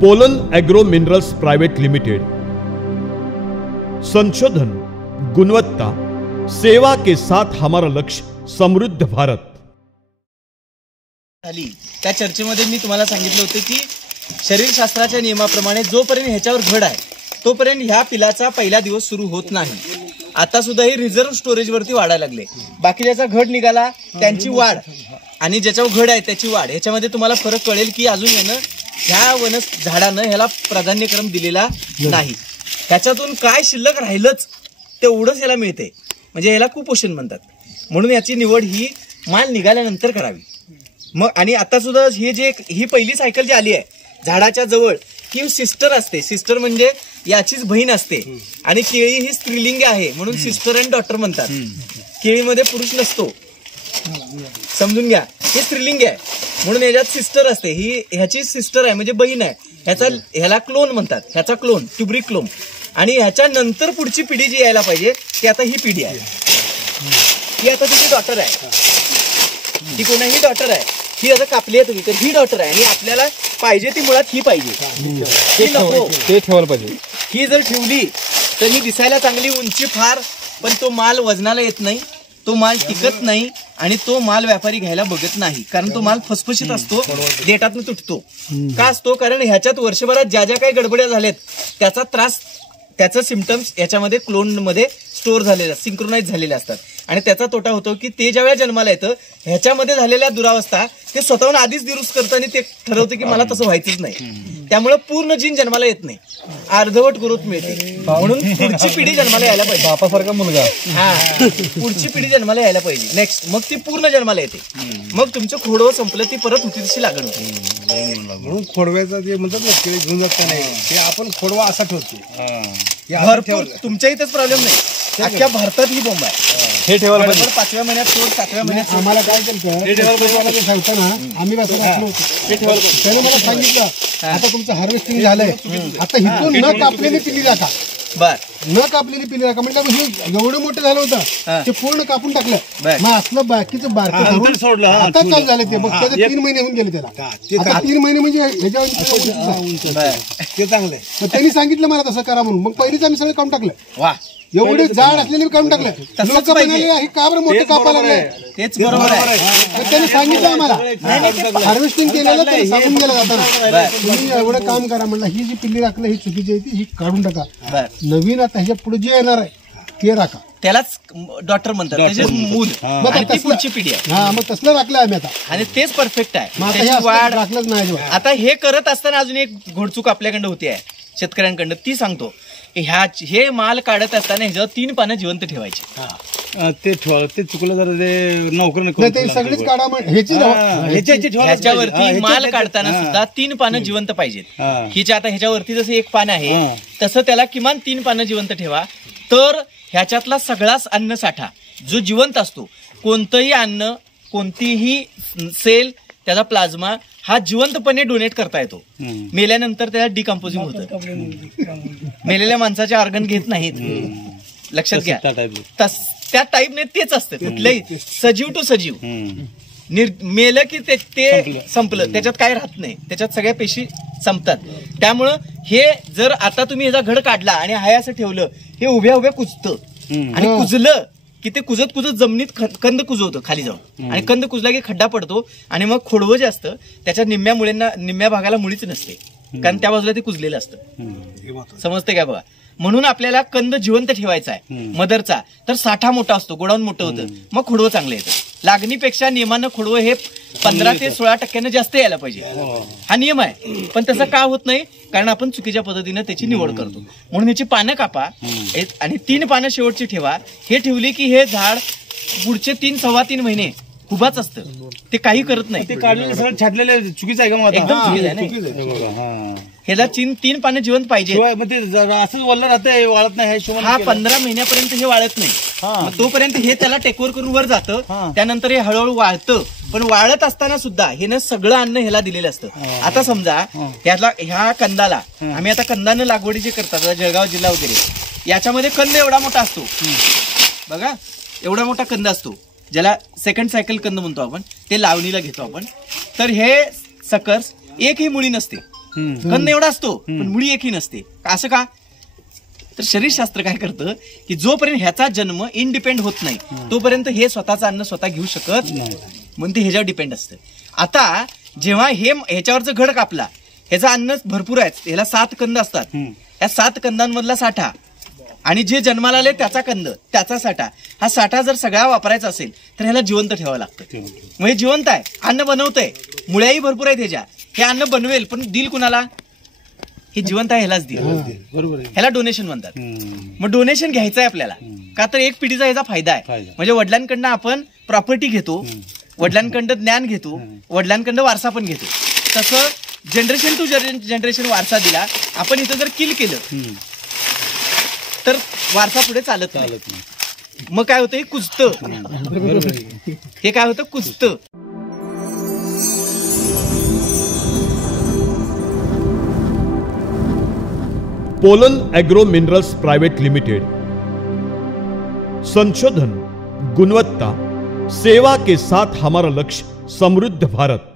Pollen agro minerals Private Limited. संशोधन, गुणवत्ता, सेवा के साथ हमारा लक्ष्य समृद्ध भारत। त्या चर्चेमध्ये मी तुम्हाला सांगितलं होतं की शरीरशास्त्राच्या नियमाप्रमाणे जोपर्यंत ह्याच्यावर घड आहे तोपर्यंत ह्या पिलाचा पहिला दिवस सुरू होत नाही। आता सुद्धा हे रिझर्व्ह स्टोरेज वरती वाढायला लागले। बाकी ज्याचा घड निघाला त्यांची वाढ आणि ज्याच्यावर घड आहे त्याची वाढ ह्याच्यामध्ये तुम्हाला फरक कळेल की अजून यानं ह्या झाडानं ह्याला प्राधान्यक्रम दिलेला नाही। ह्याच्यातून काय शिल्लक राहिलंच तेवढंच याला मिळते, म्हणजे याला कुपोषण म्हणतात। म्हणून याची निवड ही माल निघाल्यानंतर करावी। मग आणि आता सुद्धा ही पहिली सायकल जी आली आहे झाडाच्या जवळ ही सिस्टर असते। सिस्टर म्हणजे याचीच बहीण असते आणि केळी ही स्त्रीलिंग आहे म्हणून सिस्टर अँड डॉटर म्हणतात। केळीमध्ये पुरुष नसतो, समजून घ्या, हे स्त्रीलिंग आहे म्हणून याच्यात सिस्टर असते। ही ह्याची सिस्टर आहे म्हणजे बहीण आहे। ह्याला क्लोन म्हणतात, ह्याचा क्लोन ट्युब्रिक क्लोन। आणि ह्याच्या नंतर पुढची पिढी जी यायला पाहिजे ती आता ही पिढी आहे। ही आता तिची डॉटर आहे, ती कोणाही डॉटर आहे। ही आता कापली आहे तुम्ही तर ही डॉटर आहे आणि आपल्याला पाहिजे ती मुळात ही पाहिजे, ते ठेवायला पाहिजे। ही जर ठेवली तर ही दिसायला चांगली, उंची फार, पण तो माल वजनाला येत नाही, तो माल टिकत नाही आणि तो माल व्यापारी घ्यायला बघत नाही, कारण तो माल फसफशीत असतो, देठातून तुटतो। का असतो? कारण ह्याच्यात वर्षभरात ज्या ज्या काही गडबड्या झाल्यात त्याचा त्रास, त्याचं सिम्पटम्स याच्यामध्ये क्लोन मध्ये स्टोअर झालेले, सिंक्रोनाइज झालेले असतात आणि त्याचा तोटा होतो की ते ज्यावेळेला जन्माला येतं ह्याच्यामध्ये झालेल्या दुरावस्था ते स्वतःहून आधीच दुरुस्त करतं आणि ते ठरवतं की मला तसं व्हायचंच नाही। त्यामुळे पूर्ण जीन जन्माला येत नाही, अर्धवट ग्रोथ मिळते। म्हणून पुढची पिढी जन्माला यायला पाहिजे, बापासारखा मुलगा, हा पुढची पिढी जन्माला यायला पाहिजे नेक्स्ट, मग ती पूर्ण जन्माला येते। मग तुमचं खोडवं संपलं ती परत होती तशी लागण होती। म्हणून खोडव्याचं जे म्हणतात ना ते घेऊन जात नाही, ते आपण खोडवा असा ठेवतो। भरपूर तुमच्या इथेच प्रॉब्लेम नाही, अख्ख्या भारतात ही बोंब आहे। हे ठेवायला पाहिजे 5व्या महिन्यात सोड, 7व्या महिन्यात आम्हाला काय केलं सांगताना आम्ही कसं त्याने मला सांगितलं आता तुमचं हार्वेस्टिंग झालंय, आता हिथून न कापलेली पिली राखा, बर न कापलेली पिली राखा। म्हणजे हे एवढं मोठं झालं होतं ते पूर्ण कापून टाकलं, मग असलं बाकीचं बारकं सोडलं, आता चालू झालं ते। मग त्याचे 3 महिने होऊन गेले त्याला, आता 3 महिने म्हणजे ह्याच्यावर ते चांगलं आहे। त्यांनी सांगितलं मला तसं करा म्हणून, मग पहिलीच आम्ही सगळं काढून टाकलं। वा, एवढे जाड असलेले काढून टाकलं, लोक बनायला हे का बरं मोठं कापायला लागले, तेच बरोबर आहे। त्यांनी सांगितलं आम्हाला हार्वेस्टिंग केलेलं त्यांनी सांगून गेलं जाताना तुम्ही एवढं काम करा म्हणलं, ही जी पिल्ली राखलं ही चुकीची आहे ही काढून टाका, नवीन आता ह्याच्या पुढे जे येणार आहे ते राखा, त्यालाच डॉक्टर म्हणतात, त्याचे मूल आणि पुढची पिढी आहे। हा, मग तसलं राखलं आम्ही आता आणि तेच परफेक्ट आहे, त्याची वाढ राखलंच नाही। आता हे करत असताना अजून एक घोडचूक आपल्याकडं होती आहे शेतकऱ्यांकडनं, ती सांगतो। हे माल काढत असताना ह्याच्यावर 3 पानं जिवंत ठेवायची, ते चुकलं जर ते नोकर ते सगळीच काढा, ह्याच्यावरती माल काढताना सुद्धा 3 पानं जिवंत पाहिजेत। हिच्या आता ह्याच्यावरती जसं 1 पान आहे तसं त्याला किमान 3 पानं जिवंत ठेवा, तर ह्याच्यातला सगळाच अन्न साठा जो जिवंत असतो, कोणतंही अन्न, कोणतीही सेल, त्याचा प्लाझ्मा हा जिवंतपणे डोनेट करता येतो। मेल्यानंतर त्याला डिकम्पोजिंग होतं, मेलेल्या माणसाचे ऑर्गन घेत नाहीत, लक्षात घ्या। त्या टाईपने तेच असतं, कुठलंही सजीव टू सजीव, मेलं की ते संपलं, त्याच्यात काय राहत नाही, त्याच्यात सगळ्या पेशी संपतात। त्यामुळं हे जर आता तुम्ही ह्याचा घड काढला आणि हाय असं ठेवलं, हे उभ्या उभ्या कुजतं आणि कुजलं की ते कुजत कुजत जमिनीत कंद कुजवतं खाली जाऊन, आणि कंद कुजला की खड्डा पडतो आणि मग खोडवं जे असतं त्याच्या निम्म्या भागाला मुळीच नसते, कारण त्या बाजूला ते कुजलेलं असतं। समजते का बघा? म्हणून आपल्याला कंद जिवंत ठेवायचा आहे मदरचा, तर साठा मोठा असतो, गोडाऊन मोठं होतं, मग खोडवं चांगलं येतं। लागणीपेक्षा नियमानं खोडवं हे 15 ते 16% जास्त यायला पाहिजे, हा नियम आहे। पण तसं का होत नाही? कारण आपण चुकीच्या पद्धतीनं त्याची निवड करतो। म्हणून याची पानं कापा आणि 3 पानं शेवटची ठेवा। हे ठेवली की हे झाड पुढचे 3-3.25 महिने उभाच असतं, ते काही करत नाही। ते काढलेलं सगळं छाटलेलं चुकीचं आहे का? मग एकदम चुकीचं आहे। ह्याला 3 पानं जिवंत पाहिजे, असंच वल्ल राहतं, वाळत नाही। हा 15 महिन्यापर्यंत हे वाळत नाही, तोपर्यंत हे त्याला टेकओव्हर करून वर जातं, त्यानंतर हे हळूहळू वाळतं। पण वाळत असताना सुद्धा हे ना सगळं अन्न ह्याला दिलेलं असतं। आता समजा ह्या कंदाला आम्ही आता कंदानं लागवडी जे करतात जळगाव जिल्हा वगैरे, याच्यामध्ये कंद एवढा मोठा असतो बघा, एवढा मोठा कंद असतो, ज्याला सेकंड सायकल कंद म्हणतो आपण, ते लावणीला घेतो आपण। तर हे सकर्स एकही मुळी नसते, कंद एवढा असतो पण मुळी एकही नसते. असं का? तर शरीरशास्त्र काय करतं की जोपर्यंत ह्याचा जन्म इंडिपेंड होत नाही तोपर्यंत हे स्वतःचं अन्न स्वतः घेऊ शकत नाही, म्हणून ते ह्याच्यावर डिपेंड असतं. आता जेव्हा ह्याच्यावरचं घड कापला, ह्याचं अन्न भरपूर आहे, ह्याला 7 कंद असतात, या 7 कंदांमधला साठा आणि जे जन्माला आले त्याचा कंद, त्याचा साठा, हा साठा जर सगळा वापरायचा असेल तर ह्याला जिवंत ठेवावं लागतं. म्हणजे जिवंत आहे, अन्न बनवतंय, मुळ्याही भरपूर आहेत ह्याच्या, हे अन्न बनवेल पण दिल कुणाला? हे जिवंत आहे ह्यालाच दिल, बरोबर. ह्याला डोनेशन म्हणतात. मग डोनेशन घ्यायचं आहे आपल्याला, का तर एक पिढीचा ह्याचा फायदा आहे. म्हणजे वडिलांकडनं आपण प्रॉपर्टी घेतो, वडिलांकडनं ज्ञान घेतो, वडिलांकडनं वारसा पण घेतो. तसं जनरेशन टू जनरेशन वारसा दिला. आपण इथं जर किल केलं तर वारसा पुढे चालत नाही. मग काय होतं? हे कुजतं. हे काय होतं? कुजतं. Pollen Agro Minerals Private Limited. संशोधन, गुणवत्ता, सेवा के साथ हमारा लक्ष्य समृद्ध भारत.